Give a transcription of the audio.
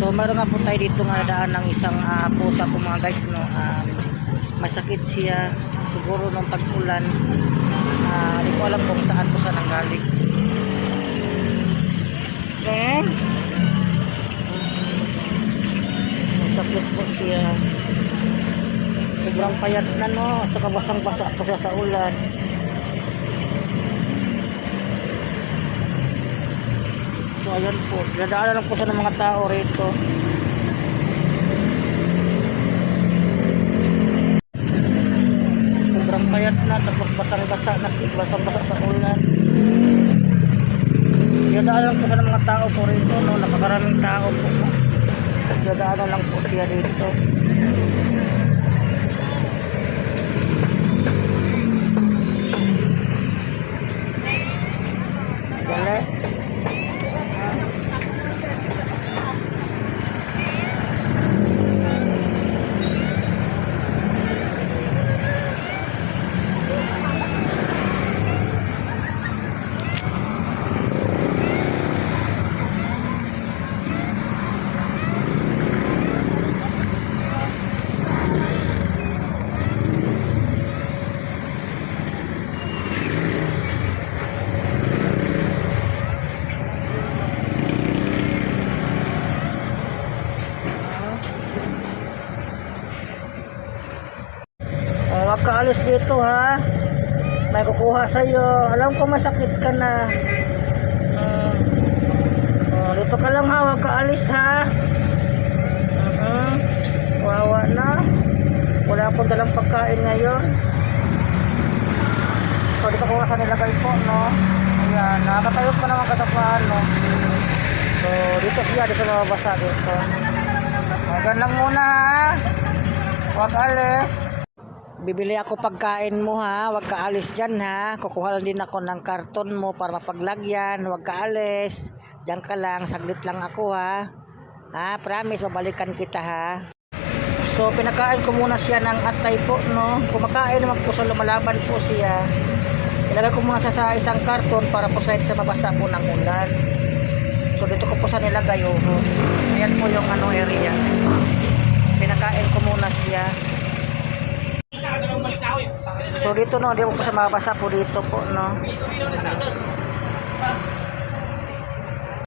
So meron nga po tayo dito nga daan ng isang pusa po mga guys, no. Masakit siya siguro nung tag-ulan. Hindi ko alam kung saan po siya nanggaling. Okay. Masakit po siya. Sobrang payat na, no. At saka basang-basa po siya sa ulan. So ayan po, dadaanan lang po siya ng mga tao rito. Sobrang payat na, tapos basang-basa na, basang-basa sa ulan. Dadaanan lang po siya ng mga tao po rito, no. Napakaraming tao po. Dadaanan lang po siya dito. Dali. Huwag ka alis dito, ha. May kukuha sa'yo. Alam ko masakit ka na. Dito ka lang, ha. Huwag ka alis, ha. Wawa na. Wala akong dalang pagkain ngayon. So dito ko nga sa nilagay po, no. Ayan, nakakatayo pa naman katapaan, no. So dito siya, dito sa mababasa dito. Diyan lang muna, ha. Huwag alis. Bibili ako pagkain mo, ha. Huwag ka alis dyan, ha. Kukuha lang din ako ng karton mo para mapaglagyan. Huwag ka alis. Diyan ka lang. Saglit lang ako, ha. Ha, promise, babalikan kita, ha. So, pinakain ko muna siya ng atay po, no. Kumakain naman po, so lumalaban po siya. Ilagay ko muna siya sa isang karton para po sa mabasa po ng ulan. So, dito ko po sa nilagay, oh. Ayan po yung area. Pinakain ko muna siya. So dito, no, di mo po sa mabasa po dito po, no.